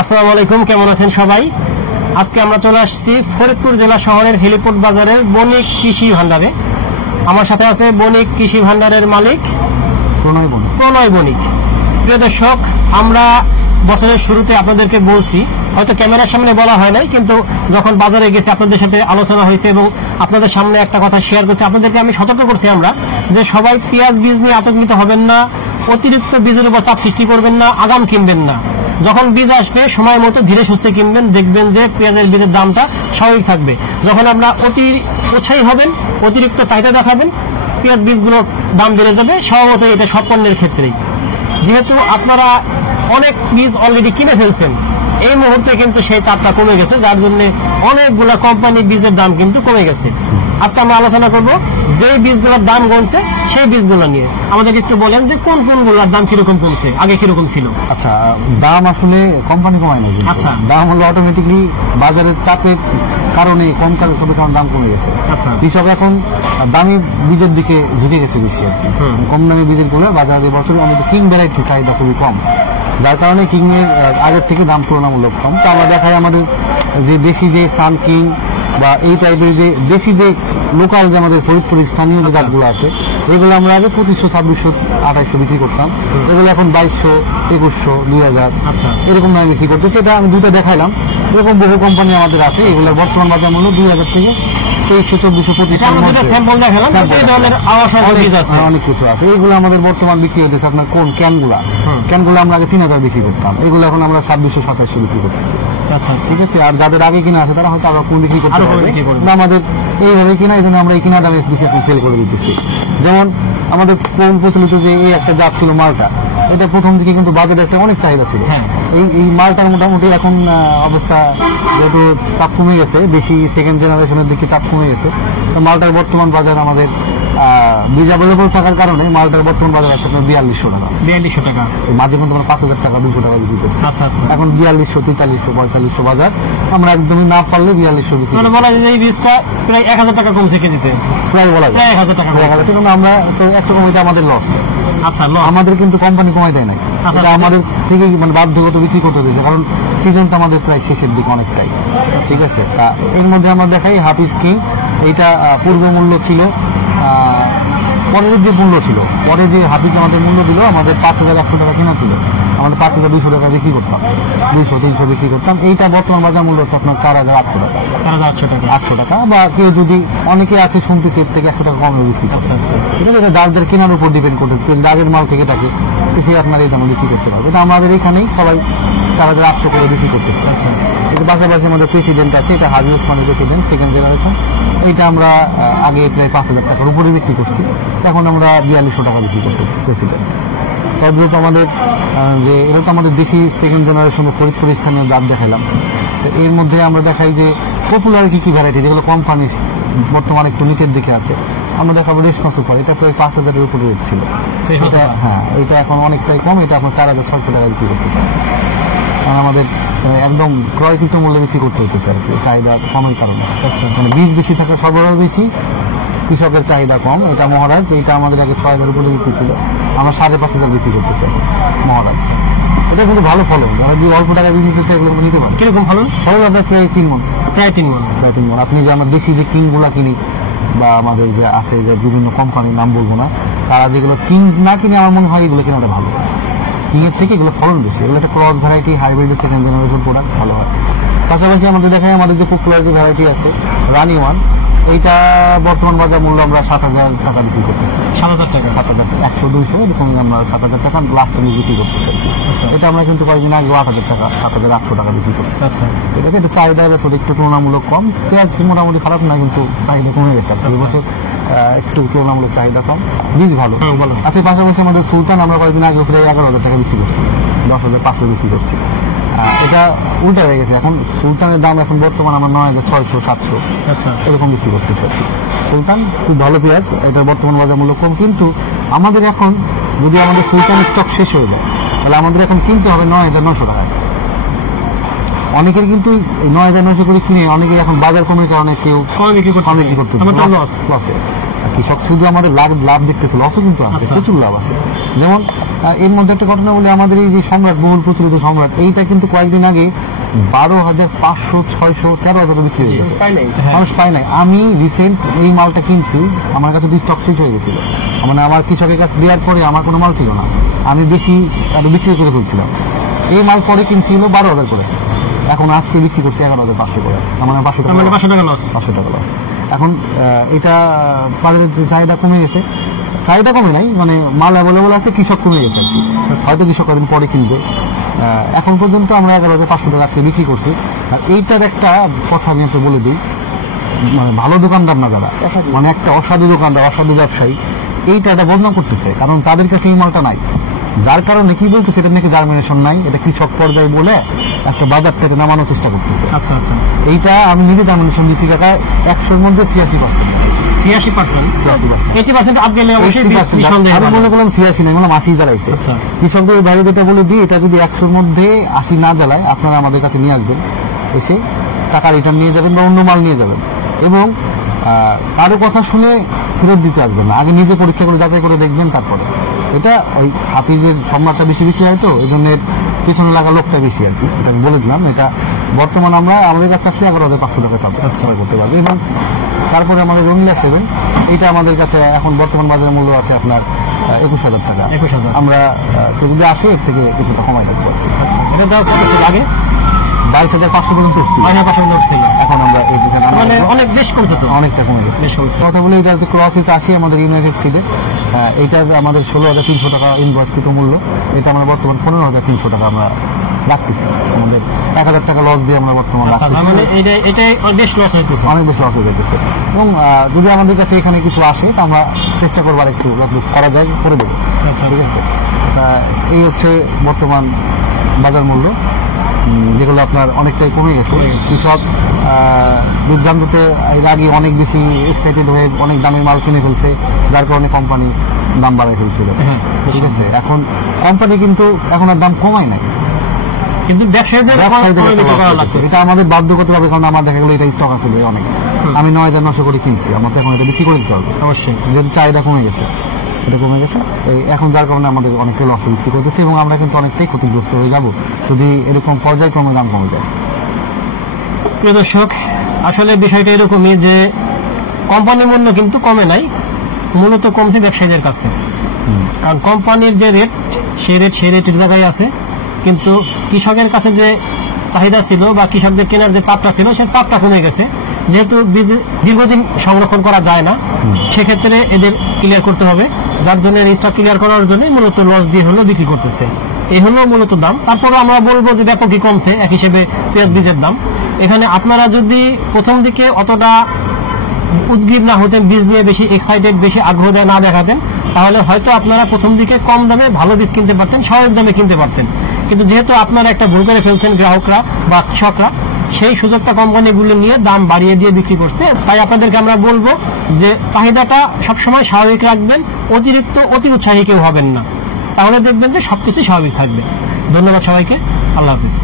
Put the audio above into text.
আসসালামু আলাইকুম, কেমন আছেন সবাই? আজকে আমরা চলে আসছি ফরিদপুর জেলা শহরের হেলিপোর্ট বাজারের বণিক কৃষি ভান্ডারে। আমার সাথে আছে বণিক কৃষি ভান্ডারের মালিক প্রণয় বণিক। প্রিয় দর্শক, আমরা বছরের শুরুতে আপনাদেরকে বলছি, হয়তো ক্যামেরার সামনে বলা হয় নাই, কিন্তু যখন বাজারে গেছে আপনাদের সাথে আলোচনা হয়েছে এবং আপনাদের সামনে একটা কথা শেয়ার করছি, আপনাদেরকে আমি সতর্ক করছি আমরা যে সবাই পেঁয়াজ বীজ নিয়ে আতঙ্কিত হবেন না, অতিরিক্ত বীজের উপর চাপ সৃষ্টি করবেন না, আগাম কিনবেন না। যখন বীজ আসবে সময় মতো ধীরে সুস্থে কিনবেন, দেখবেন যে পেঁয়াজের বীজের দামটা স্বাভাবিক থাকবে। যখন আপনারা অতি উৎসাহী হবেন, অতিরিক্ত চাহিদা দেখাবেন, পেঁয়াজ বীজগুলোর দাম বেড়ে যাবে। স্বভাবত এটা সব পণ্যের ক্ষেত্রেই। যেহেতু আপনারা অনেক বীজ অলরেডি কিনে ফেলছেন, এই মুহূর্তে কিন্তু সেই চাপটা কমে গেছে, যার জন্য অনেকগুলো কোম্পানির বীজের দাম কিন্তু কমে গেছে। আজকে আমরা আলোচনা করব যে বীজগুলোর দাম কমছে সেই বীজগুলো নিয়ে। আমাদেরকে একটু বলেন যে কোন কোনগুলোর দাম কিরকম কমছে, আগে কিরকম ছিল? আচ্ছা, দাম আসলে কোম্পানি কমায় না। আচ্ছা, দাম হলো অটোমেটিকলি বাজারের চাপের কারণে কম কারণে দাম কমে গেছে। আচ্ছা, কৃষক এখন দামি বীজের দিকে ঝুঁকে গেছে বেশি আর কি। কম দামি বীজের গুলো বাজারে বছর আমাদের কিং ভ্যারাইটি চাহিদা খুবই কম, যার কারণে কিং এর আগের থেকে দাম তুলনামূলক কম। তো আমরা দেখাই আমাদের যে দেশি যে সান কিং বা এই টাইপের যে দেশি যে লোকাল যে আমাদের ফরিদপুর স্থানীয় যে জাতগুলো আছে, এগুলো আমরা আগে 2500, 2600, 2800 বিক্রি করতাম। এগুলো এখন 2200, 2100, 2000 আচ্ছা এরকম দামে বিক্রি করতেছে। এটা আমি দুটো দেখাইলাম। এরকম বহু কোম্পানি আমাদের আছে। এগুলোর বর্তমান বাজার মূল্য 2000 থেকে 2300, 2400, 2500 অনেক কিছু আছে। এইগুলো আমাদের বর্তমান বিক্রি হতেছে আপনার কোন ক্যানগুলো আমরা আগে 3000 বিক্রি করতাম, এগুলো এখন আমরা 2600, 2700 বিক্রি করতেছি। আচ্ছা, ঠিক আছে। আর যাদের আগে কিনা আছে তারা হয়তো আরো কোন বিক্রি করতে পারবে, আমাদের এইভাবে কিনা, এই জন্য আমরা এই কিনা দামে সেল করে দিতেছি। যেমন আমাদের কোন প্রচলিত যে এই একটা জাত ছিল মালটা, এটা প্রথম দিকে কিন্তু বাজারে একটা অনেক চাহিদা ছিল। এই মালটার মোটামুটি এখন অবস্থা যেহেতু চাপ কমে গেছে, বেশি সেকেন্ড জেনারেশনের দিকে চাপ কমে গেছে, মালটার বর্তমান বাজার আমাদের বীজ অ্যাভেলেবল থাকার কারণে মালটার বর্তমান বাজার আছে আপনার 4200 টাকা। 4200 টাকা মাঝে কিন্তু 5000 টাকা, 200 টাকা বিক্রি করছে। আচ্ছা আচ্ছা, এখন 4200, 4300, 4500 বাজার। আমরা একদমই না পারলে 4200 বিক্রি। মানে বলা যায় এই বীজটা প্রায় 1000 টাকা কমছে কেজিতে, প্রায় বলা যায় 1000 টাকা। আমরা তো একটা কমিটা আমাদের লস। আচ্ছা, আমাদের কিন্তু কোম্পানি কমাই দেয় নাই, এটা আমাদের থেকে মানে বাধ্যগত বিক্রি করতে দিয়েছে, কারণ সিজনটা আমাদের প্রায় শেষের দিকে অনেকটাই। ঠিক আছে। তা এর মধ্যে আমরা দেখাই হাফিজ কিং। এইটা পূর্ব মূল্য ছিল, পরের যে মূল্য ছিল, পরে যে হাফিজ আমাদের মূল্য দিল, আমাদের 5100 টাকা কেনা ছিল, আমাদের 5200 টাকা বিক্রি করতাম, 200-300 বিক্রি করতাম। এইটা বর্তমান বাজার মূল্য হচ্ছে আপনার 4800 টাকা। 800 টাকা। বা কেউ যদি অনেকে আছে শুনতেছে এর থেকে 100 টাকা কমে বিক্রি করছে। আচ্ছা, ঠিক আছে। এটা যার কেনার উপর ডিপেন্ড করতেছে, কেউ দাগের মাল থেকে থাকে সে আপনার এই দামে বিক্রি করতে পারবে। এটা আমাদের এখানেই সবাই 4800 করে বিক্রি করতেছে। আচ্ছা, এটা পাশাপাশি আমাদের প্রেসিডেন্ট আছে, এটা হাজি ওসমানের প্রেসিডেন্ট সেকেন্ড জেনারেশন। এইটা আমরা আগে প্রায় 5000 টাকার উপরে বিক্রি করছি, এখন আমরা 4200 টাকা বিক্রি করতেছি প্রেসিডেন্ট। তদ্রুপ আমাদের যে এটা তো আমাদের দেশি সেকেন্ড জেনারেশন ফরিদপুর স্থানীয় জাত দেখাইলাম। এর মধ্যে আমরা দেখাই যে পপুলার কি ভ্যারাইটি যেগুলো কোম্পানি বর্তমানে একটু নিচের দিকে আছে, আমরা দেখাবো রেশমা সুপার। এটা প্রায় 5000-এর উপরে রেট ছিল। হ্যাঁ, এটা এখন অনেকটাই কম, এটা আপনার 4600 টাকা বিক্রি করতেছে। কারণ আমাদের একদম ক্রয়কৃত মূল্যে বিক্রি করতে হতেছে আর কি, চাহিদা কমের কারণে। আচ্ছা, মানে বীজ বেশি থাকা, সরবরাহ বেশি, কৃষকের চাহিদা কম। এটা মহারাজ, এটা আমাদের আগে 6000 উপরে বিক্রি ছিল, আমরা 5500 বিক্রি করতেছে মহারাজ। এটা কিন্তু ভালো ফলন, যারা যদি অল্প টাকা বিক্রি করছে এগুলো নিতে পারে। কিরকম ফলন? আপনার প্রায় 3 মণ। প্রায় 3 মণ। আপনি যে আমার দেশি যে কিংগুলা কিনি বা আমাদের যে আছে যে বিভিন্ন কোম্পানির নাম বলবো না, তারা যেগুলো কিং না কিনে আমার মনে হয় এগুলো কেনাটা ভালো। কিংয়ের থেকে এগুলো ফলন বেশি, এগুলো একটা cross variety, hybrid second generation product, ভালো হয়। পাশাপাশি আমাদের দেখায় আমাদের যে পপুলার যে ভ্যারাইটি আছে রানি ওয়ান, এইটা বর্তমান বাজার মূল্য আমরা 7000 টাকা বিক্রি করতেছি। 7000 টাকা, 100-200 এরকম আমরা 7000 টাকা লাস্ট আমি বিক্রি করতেছি। এটা আমরা কিন্তু কয়েকদিন আগে 8000 টাকা, 7800 টাকা বিক্রি করছি। আচ্ছা, ঠিক আছে। এটা চাহিদা এবছর একটু তুলনামূলক কম। পেঁয়াজ মোটামুটি খারাপ না, কিন্তু চাহিদা কমে গেছে এবছর, একটু তুলনামূলক চাহিদা কম, বীজ ভালো। আচ্ছা, পাশাপাশি আমাদের সুলতান আমরা কয়েকদিন আগে প্রায় 11000 টাকা বিক্রি করছি, 10500 বিক্রি করছি। এটা উল্টা হয়ে গেছে, এখন সুলতানের দাম এখন বর্তমান আমরা 9600-700 এরকম বিক্রি করতেছে। সুলতান খুব ভালো পেঁয়াজ, এটার বর্তমান বাজার মূল্য কম, কিন্তু আমাদের এখন যদি আমাদের সুলতানের স্টক শেষ হয়ে যায় তাহলে আমাদের এখন কিনতে হবে 9900 টাকায়। অনেকের কিন্তু 9900 করে কিনে অনেকেই এখন বাজার কমে কারণে কেউ বিক্রি করতে লসে। কৃষক শুধু আমাদের লাভ দেখতেছে, লসও কিন্তু আছে, আচ্ছা। প্রচুর লাভ আছে। যেমন এর মধ্যে একটা ঘটনা বলি, আমাদের এই যে সম্রাট, বহুল প্রচলিত সম্রাট, এইটা কিন্তু কয়েকদিন আগে 12,500, 600, 13,000 বিক্রি হয়ে গেছে, মানুষ পায় নাই। আমি রিসেন্ট এই মালটা কিনছি, আমার কাছে স্টক শেষ হয়ে গেছিল, মানে আমার কৃষকের কাছে দেওয়ার পরে আমার কোনো মাল ছিল না, আমি বেশি বিক্রি করে ফেলছিলাম। এই মাল পরে কিনছিল 12,000 করে, এখন আজকে বিক্রি করছে 11,500 করে, মানে 500 টাকা, মানে 500 টাকা লস। 500 টাকা লস। এখন এটা বাজারের যে চাহিদা কমে গেছে, চাহিদা কমে নাই, মানে মাল অ্যাভেলেবল আছে, কৃষক কমে গেছে আর কি। হয়তো কৃষক কদিন পরে কিনবে। এখন পর্যন্ত আমরা 11,500 টাকা আজকে বিক্রি করছি। আর এইটার একটা কথা আমি আপনাকে বলে দিই, মানে ভালো দোকানদার না যারা, মানে একটা অসাধু দোকানদার, অসাধু ব্যবসায়ী, এইটা একটা বদনাম করতেছে, কারণ তাদের কাছে এই মালটা নাই, যার কারণে কি বলতেছে, এটা নাকি জার্মিনেশন নাই, এটা কৃষক পর্যায়ে বলে একটা বাজার থেকে নামানোর চেষ্টা করতেছে। আচ্ছা আচ্ছা, এইটা আমি নিজে জার্মিনেশন দিচ্ছি কাকা, 100-র মধ্যে 86%, 86%, 80% আপ গেলে অবশ্যই আমি মনে করলাম 86 নাই, মানে 80 জ্বালাইছে। আচ্ছা। কৃষকদের বাইরে যেটা বলে দিই, এটা যদি 100-র মধ্যে 80 না জ্বালায়, আপনারা আমাদের কাছে নিয়ে আসবেন, এসে টাকা রিটার্ন নিয়ে যাবেন বা অন্য মাল নিয়ে যাবেন, এবং কারো কথা শুনে ফেরত দিতে আসবেন না, আগে নিজে পরীক্ষা করে যাচাই করে দেখবেন তারপরে। এটা ওই হাফিজের সম্রাটটা বেশি বিক্রি হয় তো, এই জন্য পেছনে লাগা লোকটা বেশি আর কি, এটা আমি বলে দিলাম। এটা বর্তমানে আমরা আমাদের কাছে আসলে 11,500 টাকা পাবো, সবাই করতে পারবে। এবং তারপরে আমাদের রঙিলা 7, এটা আমাদের কাছে এখন বর্তমান বাজারের মূল্য আছে আপনার 21,000 টাকা। 21,000 আমরা কেউ যদি আসে এর থেকে কিছুটা কমাই রাখবো। আচ্ছা, এটা দেওয়া কত ছিল আগে? 22,500 পর্যন্ত উঠছি, 5,500 ছিল, এখন আমরা এই মানে অনেক বেশ কমছে তো, অনেকটা কমে গেছে। বেশ কমছে। কথা বলে এটা হচ্ছে ক্রসিস আসে আমাদের ইউনাইটেড সিডে, এইটার আমাদের 16,300 টাকা ইনভয়েসকৃত মূল্য, এটা আমরা বর্তমান 15,300 টাকা আমরা রাখতেছি, আমাদের 1,000 টাকা লস দিয়ে আমরা বর্তমান আচ্ছা, রাখতেছি, মানে এটাই বেশ লস হইতেছে। অনেক বেশি লস হয়ে যেতেছে। এবং যদি আমাদের কাছে এখানে কিছু আসে তা আমরা চেষ্টা করবো আর একটু যতটুকু করা যায় করে দেবো। আচ্ছা, ঠিক আছে, এই হচ্ছে বর্তমান বাজার মূল্য, যেগুলো আপনার অনেকটাই কমে গেছে। কৃষক বিভ্রান্ততে এর আগে অনেক বেশি এক্সাইটেড হয়ে অনেক দামের মাল কিনে ফেলছে, যার কারণে কোম্পানি দাম বাড়াই ফেলছিল। ঠিক আছে, এখন কোম্পানি কিন্তু এখন আর দাম কমায় নাই, কিন্তু ব্যবসায়ীদের এটা আমাদের বাধ্যগত হবে, কারণ আমার দেখা গেলো এটা স্টক আছে অনেক, আমি 9,900 করে কিনছি, আমার তো এখন এটা বিক্রি করে দিতে হবে অবশ্যই, যেহেতু চাহিদা কমে গেছে, এটা কমে গেছে। এখন যার কারণে আমাদের অনেকটাই লসে বিক্রি করতেছে, এবং আমরা কিন্তু অনেকটাই ক্ষতিগ্রস্ত হয়ে যাব যদি এরকম পর্যায়ক্রমে দাম কমে যায়। প্রিয় দর্শক, আসলে বিষয়টা এরকমই যে কোম্পানির মূল্য কিন্তু কমে নাই, মূলত কমছে ব্যবসায়ীদের কাছে, কারণ কোম্পানির যে রেট সেই রেটের জায়গায় আছে, কিন্তু কৃষকের কাছে যে চাহিদা ছিল বা কৃষকদের কেনার যে চাপটা ছিল সেই চাপটা কমে গেছে। যেহেতু বীজ দীর্ঘদিন সংরক্ষণ করা যায় না, সেক্ষেত্রে এদের ক্লিয়ার করতে হবে, যার জন্য স্টক ক্লিয়ার করার জন্য মূলত লস দিয়ে হলো বিক্রি করতেছে। এই হলো মূলত দাম। তারপরে আমরা বলবো যে ব্যাপকই কমছে এক হিসেবে পেঁয়াজ বীজের দাম। এখানে আপনারা যদি প্রথম দিকে অতটা উদ্গ্রীব না হতেন, বীজ নিয়ে বেশি এক্সাইটেড, বেশি আগ্রহ না দেখাতেন, তাহলে হয়তো আপনারা প্রথম দিকে কম দামে ভালো বীজ কিনতে পারতেন, স্বাভাবিক দামে কিনতে পারতেন। কিন্তু যেহেতু আপনারা একটা ভুল করে ফেলছেন, গ্রাহকরা বা কৃষকরা সেই সুযোগটা কোম্পানিগুলো নিয়ে দাম বাড়িয়ে দিয়ে বিক্রি করছে। তাই আপনাদেরকে আমরা বলবো যে চাহিদাটা সবসময় স্বাভাবিক রাখবেন, অতি উৎসাহী কেউ হবেন না, তাহলে দেখবেন যে সবকিছু স্বাভাবিক থাকবে। ধন্যবাদ সবাইকে, আল্লাহ হাফিজ।